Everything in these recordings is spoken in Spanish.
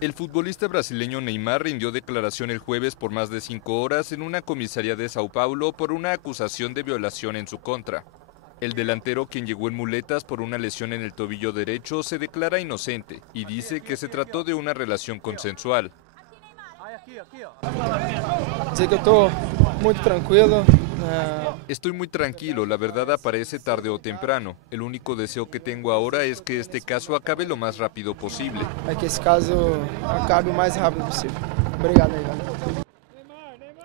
El futbolista brasileño Neymar rindió declaración el jueves por más de 5 horas en una comisaría de Sao Paulo por una acusación de violación en su contra. El delantero, quien llegó en muletas por una lesión en el tobillo derecho, se declara inocente y dice que se trató de una relación consensual. Sé que estoy muy tranquilo. Estoy muy tranquilo, la verdad aparece tarde o temprano. El único deseo que tengo ahora es que este caso acabe lo más rápido posible. Que ese caso acabe lo más rápido posible. Obrigado,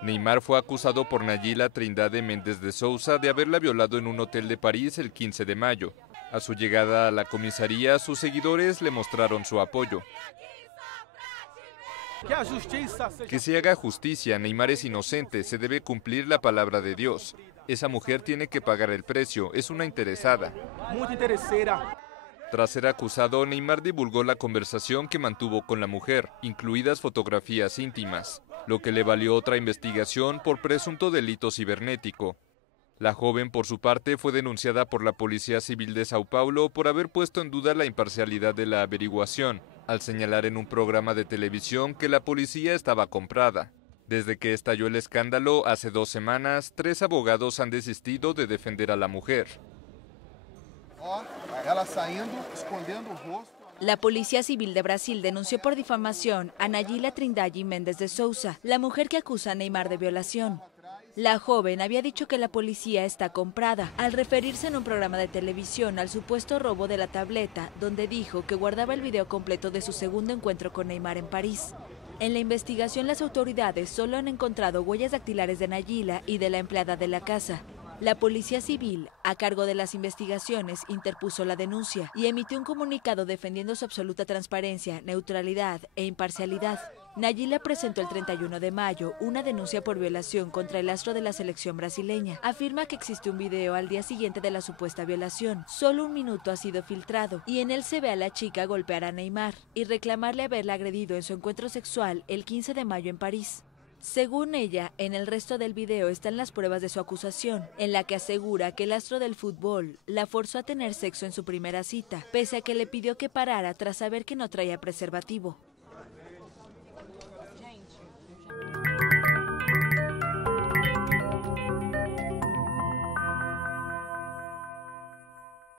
Neymar fue acusado por Nayila Trindade Méndez de Souza de haberla violado en un hotel de París el 15 de mayo. A su llegada a la comisaría, sus seguidores le mostraron su apoyo. Que se haga justicia, Neymar es inocente, se debe cumplir la palabra de Dios. Esa mujer tiene que pagar el precio, es una interesada. Muy interesada. Tras ser acusado, Neymar divulgó la conversación que mantuvo con la mujer, incluidas fotografías íntimas, lo que le valió otra investigación por presunto delito cibernético. La joven, por su parte, fue denunciada por la Policía Civil de Sao Paulo por haber puesto en duda la imparcialidad de la averiguación, al señalar en un programa de televisión que la policía estaba comprada. Desde que estalló el escándalo, hace 2 semanas, 3 abogados han desistido de defender a la mujer. La Policía Civil de Brasil denunció por difamación a Nayila Trindade Méndez de Souza, la mujer que acusa a Neymar de violación. La joven había dicho que la policía está comprada, al referirse en un programa de televisión al supuesto robo de la tableta, donde dijo que guardaba el video completo de su segundo encuentro con Neymar en París. En la investigación, las autoridades solo han encontrado huellas dactilares de Nayila y de la empleada de la casa. La Policía Civil, a cargo de las investigaciones, interpuso la denuncia y emitió un comunicado defendiendo su absoluta transparencia, neutralidad e imparcialidad. Nayila presentó el 31 de mayo una denuncia por violación contra el astro de la selección brasileña. Afirma que existe un video al día siguiente de la supuesta violación. Solo 1 minuto ha sido filtrado y en él se ve a la chica golpear a Neymar y reclamarle haberla agredido en su encuentro sexual el 15 de mayo en París. Según ella, en el resto del video están las pruebas de su acusación, en la que asegura que el astro del fútbol la forzó a tener sexo en su primera cita, pese a que le pidió que parara tras saber que no traía preservativo.